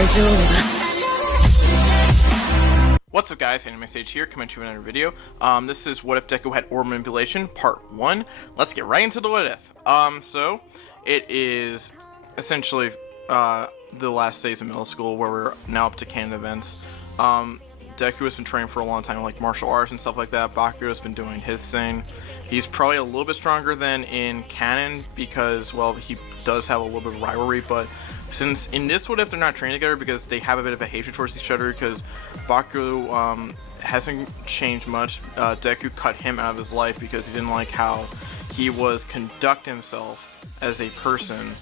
What's up guys, Anime Sage here, coming to another video. This is What If Deku Had Orb Manipulation, Part 1. Let's get right into the what if. So, it is essentially the last days of middle school where we're now up to canon events. Deku has been training for a long time, like martial arts and stuff like that. Bakugo has been doing his thing. He's probably a little bit stronger than in canon because, well, he does have a little bit of rivalry, but since in this what if they're not training together because they have a bit of a hatred towards each other because Bakugo hasn't changed much. Deku cut him out of his life because he didn't like how he was conducting himself as a person.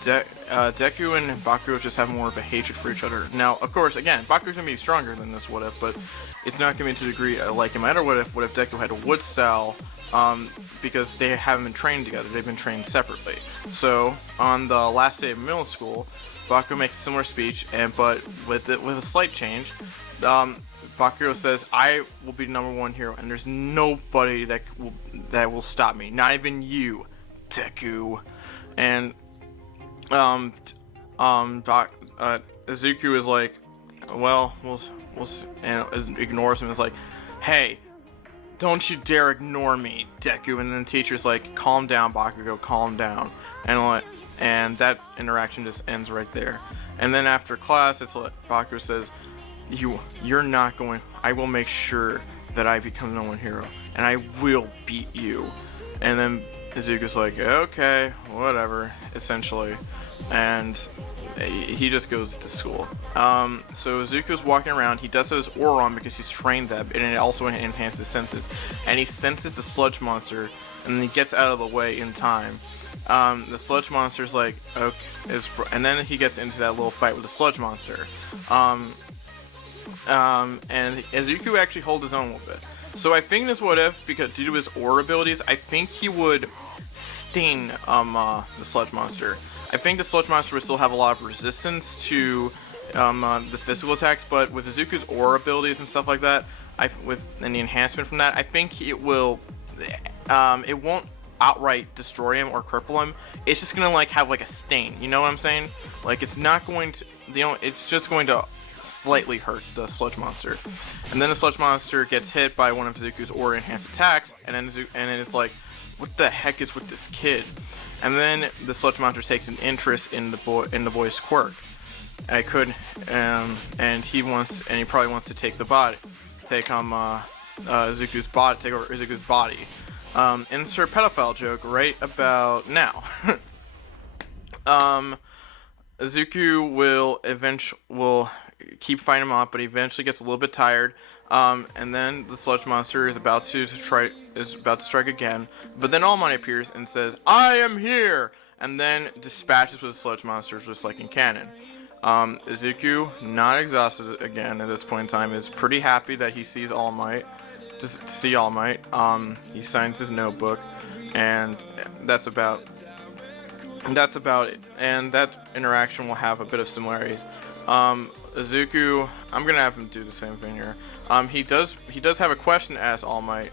Deku and Bakugo just have more of a hatred for each other. Now, of course, again, Bakugo's gonna be stronger than this what if, but it's not gonna be to the degree like no matter what if Deku had a wood style, because they haven't been trained together, they've been trained separately. So on the last day of middle school, Bakugo makes a similar speech, but with a slight change. Bakugo says, "I will be #1 hero, and there's nobody that will stop me, not even you, Deku." And Izuku is like, well, we'll and ignores him. Is like, "Hey, don't you dare ignore me, Deku." And then the teacher's like, "Calm down, Bakugo, calm down." And that interaction just ends right there. And then after class, it's like Bakugo says, "You're not going. I will make sure that I become #1 hero, and I will beat you." And then Izuku's like, "Okay, whatever," essentially, and he just goes to school. So Izuku's walking around. He does have his aura on because he's trained that, and it also enhances his senses. And he senses the sludge monster, and then he gets out of the way in time. The sludge monster's like, okay, and then he gets into that little fight with the sludge monster. And Izuku actually holds his own a little bit. So I think this what if, because due to his aura abilities, I think he would sting the sludge monster. I think the sludge monster would still have a lot of resistance to the physical attacks, but with Izuku's aura abilities and stuff like that, and the enhancement from that, I think it will. It won't outright destroy him or cripple him. It's just gonna like have like a stain. You know what I'm saying? Like it's not going to. It's just going to slightly hurt the sludge monster, and then the sludge monster gets hit by one of Izuku's aura enhanced attacks, and then it's like, what the heck is with this kid? And then the sludge monster takes an interest in the boy's quirk. And he probably wants to take Izuku's body, take over Izuku's body. Insert pedophile joke right about now. Izuku will keep fighting him off, but he eventually gets a little bit tired. And then the sludge monster is about to strike again, but then All Might appears and says, "I am here," and then dispatches with the sludge monster just like in canon. Izuku, not exhausted again at this point in time, is pretty happy that he sees All Might. To see All Might, he signs his notebook, and that's about it. And that interaction will have a bit of similarities. Izuku, I'm gonna have him do the same thing here. He does have a question to ask All Might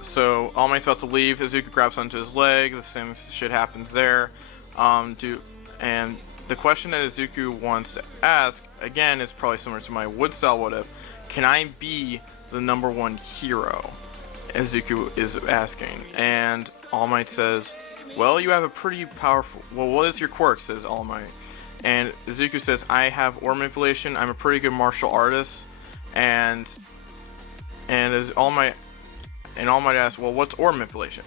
so All Might's about to leave. Izuku grabs onto his leg. The same shit happens there. And the question that Izuku wants to ask again is probably similar to my wood style what if. Can I be the #1 hero? Izuku is asking, and All Might says, "Well, you have a pretty powerful. Well, what is your quirk?" says All Might. And Izuku says, "I have aura manipulation. I'm a pretty good martial artist." And as All Might asks, "Well, what's aura manipulation?"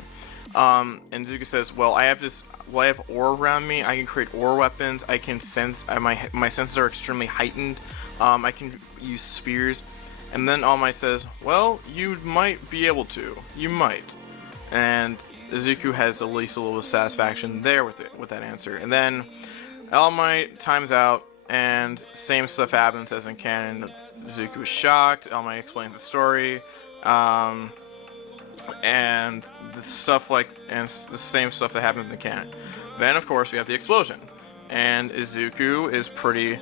And Izuku says, "Well, I have aura around me. I can create aura weapons. I can sense. My senses are extremely heightened. I can use spears." And then All Might says, "Well, you might be able to. You might." And Izuku has at least a little satisfaction there with that answer. And then All Might times out, and same stuff happens as in canon. Izuku is shocked. All Might explains the story, and the same stuff that happens in canon. Then, of course, we have the explosion, and Izuku is pretty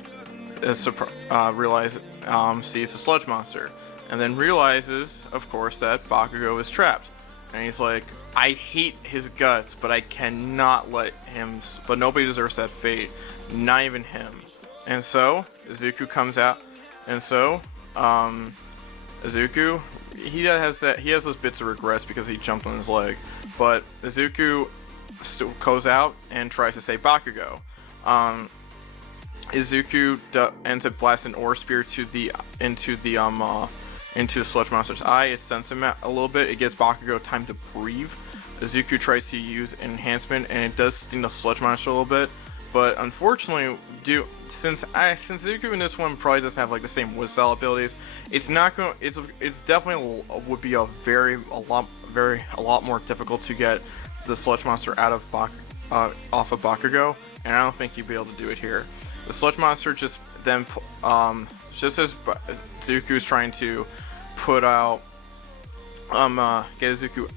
sees the sludge monster, and then realizes, of course, that Bakugo is trapped, and he's like, I hate his guts, but I cannot let him. But nobody deserves that fate, not even him. And so Izuku comes out, and so Izuku, he has those bits of regrets because he jumped on his leg, but Izuku still goes out and tries to save Bakugo. Izuku ends up blasting Ore Spear into the Sludge Monster's eye. It stuns him a little bit. It gives Bakugo time to breathe. Izuku tries to use enhancement, and it does sting the Sludge Monster a little bit. But unfortunately, since Izuku in this one probably doesn't have like the same wood style abilities, it's definitely would be a lot more difficult to get the Sludge Monster out of off of Bakugo, and I don't think you'd be able to do it here. The Sludge Monster just then just as Izuku's trying to put out get Izuku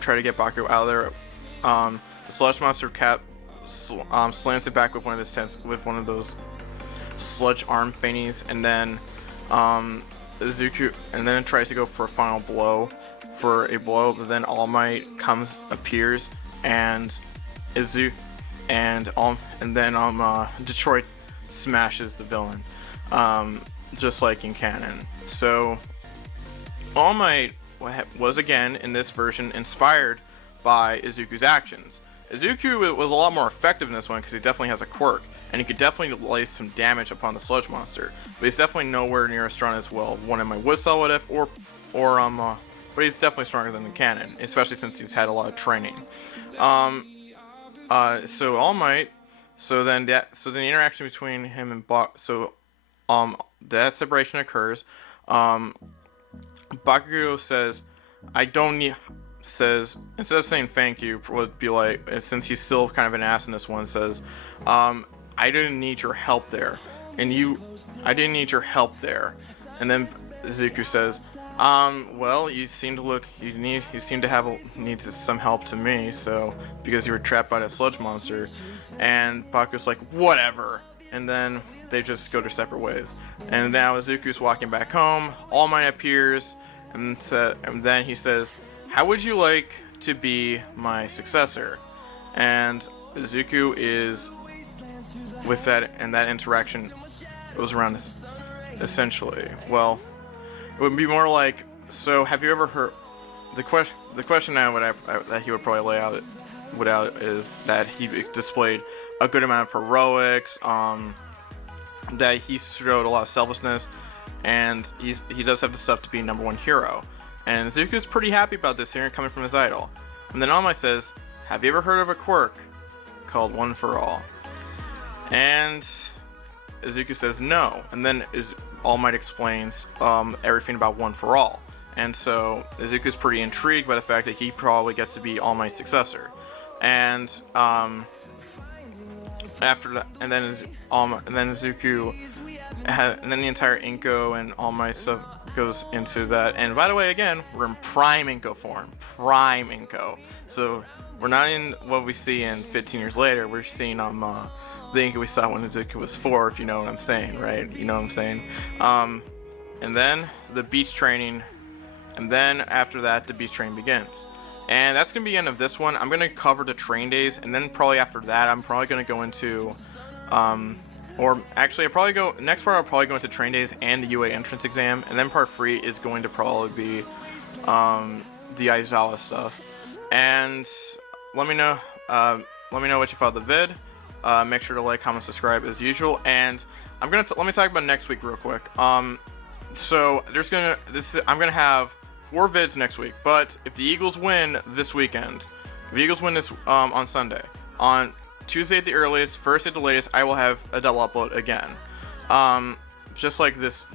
try to get Bakugo out of there, the Sludge Monster slams it back with one of those sludge arm thingies, and then Izuku tries to go for a final blow, but then All Might appears, and Detroit smashes the villain, just like in canon. So All Might was again in this version inspired by Izuku's actions. Izuku was a lot more effective in this one because he definitely has a quirk, and he could definitely lay some damage upon the Sludge Monster. But he's definitely nowhere near as strong as one in my Wood Style What If, but he's definitely stronger than the canon, especially since he's had a lot of training. So All Might, so then the interaction between him and that separation occurs. Bakugo says, instead of saying thank you, would be like, since he's still kind of an ass in this one, says, I didn't need your help there, and I didn't need your help there. And then Izuku says, well, you seem to need some help to me, so, because you were trapped by that sludge monster. And Bakugo's like, whatever. And then they just go their separate ways. And now Izuku's walking back home, All Might appears, and then he says, how would you like to be my successor? And Izuku is with that, and that interaction goes around this, essentially. Well, it would be more like, so have you ever heard the question that he would probably lay out is that he displayed a good amount of heroics, that he showed a lot of selflessness, and he does have the stuff to be #1 hero. And Izuku's pretty happy about this here coming from his idol. And then All Might says, have you ever heard of a quirk called One for All? And Izuku says no. And then All Might explains everything about One for All. And so Izuku's pretty intrigued by the fact that he probably gets to be All Might's successor. And after that, and then Izuku, and then the entire Inko and All Might stuff goes into that. And by the way, again, we're in Prime Inko form. Prime Inko. So we're not in what we see in 15 years later. We're seeing the Inko we saw when Izuku was 4, if you know what I'm saying, right? You know what I'm saying? And then the beach training. And then after that, the beach training begins. And that's going to be the end of this one. I'm going to cover the train days. And then probably after that, I'm probably going to go into... or actually, next part I'll probably go into train days and the UA entrance exam, and then part 3 is going to probably be the Aizawa stuff. And let me know what you thought of the vid. Make sure to like, comment, subscribe as usual. And let me talk about next week real quick. So I'm gonna have 4 vids next week, but if the Eagles win this weekend, if the Eagles win this on Sunday, on Tuesday at the earliest, Thursday at the latest, I will have a double upload again. Just like this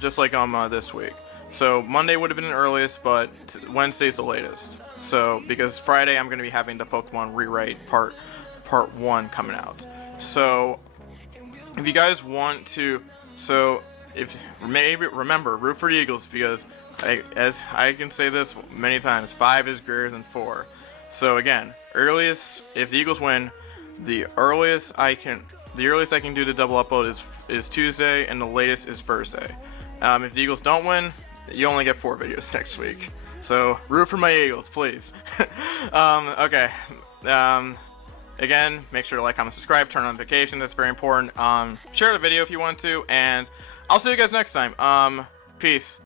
week. So Monday would have been the earliest, but Wednesday's the latest. So because Friday I'm going to be having the Pokemon Rewrite Part 1 coming out. So if you guys want to, remember, root for the Eagles, because as I can say this many times, 5 is greater than 4. So again, earliest, if the Eagles win, the earliest I can do the double upload is Tuesday, and the latest is Thursday. If the Eagles don't win, you only get 4 videos next week. So root for my Eagles, please. Okay. Again, make sure to like, comment, subscribe, turn on notifications. That's very important. Share the video if you want to, and I'll see you guys next time. Peace.